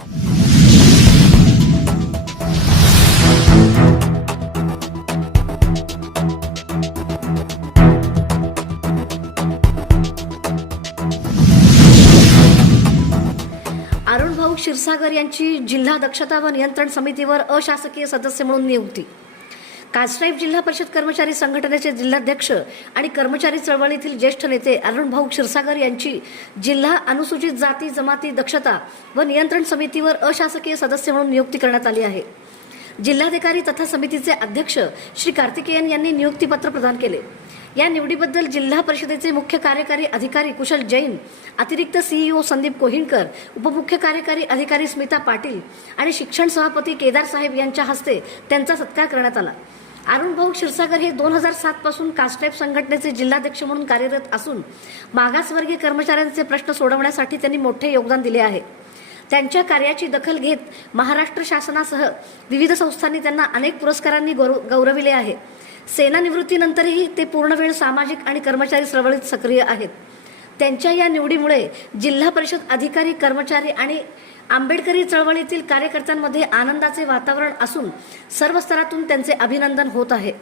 अरुण भाऊ क्षीरसागर यांची जिल्हा दक्षता व नियंत्रण समितीवर अशासकीय सदस्य म्हणून नियुक्ती। कासनाईब जिल्हा परिषद कर्मचारी संघटनेचे जिल्हाध्यक्ष आणि कर्मचारी चळवळीतील ज्येष्ठ नेते अरुण भाऊ क्षीरसागर यांची जिल्हा अनुसूचित जाती जमाती दक्षता व नियंत्रण समितीवर अशासकीय सदस्य म्हणून नियुक्ती करण्यात आली आहे। जिल्हाधिकारी तथा समितीचे अध्यक्ष श्री कार्तिकेयन यांनी नियुक्तीपत्र प्रदान केले। या निवडीबद्दल जिल्हा परिषदेचे मुख्य कार्यकारी अधिकारी कुशल जैन, अतिरिक्त सीईओ संदीप कोहिनकर, उपमुख्य कार्यकारी अधिकारी स्मिता पाटील आणि शिक्षण सभापती केदार साहेब यांच्या हस्ते त्यांचा सत्कार करण्यात आला। अरुण भाऊ क्षीरसागर हे 2007 पासून कासनाईब संघटनेचे जिल्हाध्यक्ष म्हणून कार्यरत असून मागासवर्गीय कर्मचाऱ्यांचे प्रश्न सोडवण्यासाठी त्यांनी मोठे योगदान दिले आहे। त्यांच्या कार्याची दखल घेत महाराष्ट्र शासनासह विविध संस्थांनी त्यांना अनेक पुरस्कारांनी गौरविले आहे। सेनानिवृत्तीनंतरही ते पूर्णवेळ सामाजिक आणि कर्मचारी चळवळीत सक्रिय आहेत। त्यांच्या या निवडीमुळे जिल्हा परिषद अधिकारी, कर्मचारी आणि आंबेडकरी चळवळीतील कार्यकर्त्यांमध्ये आनंदाचे वातावरण असून सर्व स्तरातून त्यांचे अभिनंदन होत आहे।